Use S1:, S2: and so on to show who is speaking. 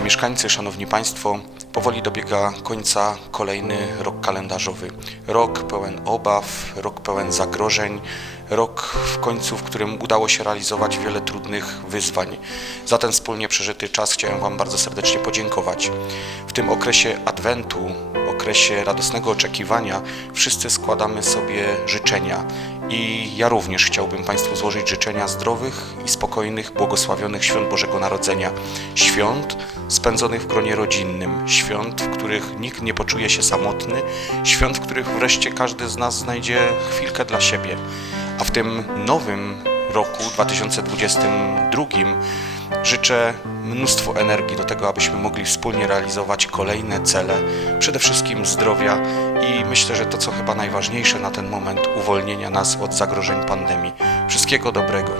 S1: mieszkańcy, szanowni państwo, powoli dobiega końca kolejny rok kalendarzowy. Rok pełen obaw, rok pełen zagrożeń, rok w końcu, w którym udało się realizować wiele trudnych wyzwań. Za ten wspólnie przeżyty czas chciałem Wam bardzo serdecznie podziękować. W tym okresie Adwentu, okresie radosnego oczekiwania, wszyscy składamy sobie życzenia. I ja również chciałbym Państwu złożyć życzenia zdrowych i spokojnych, błogosławionych świąt Bożego Narodzenia. Świąt spędzonych w gronie rodzinnym, świąt, w których nikt nie poczuje się samotny, świąt, w których wreszcie każdy z nas znajdzie chwilkę dla siebie. A w tym nowym roku 2022 życzę mnóstwo energii do tego, abyśmy mogli wspólnie realizować kolejne cele, przede wszystkim zdrowia i myślę, że to co chyba najważniejsze na ten moment uwolnienia nas od zagrożeń pandemii. Wszystkiego dobrego.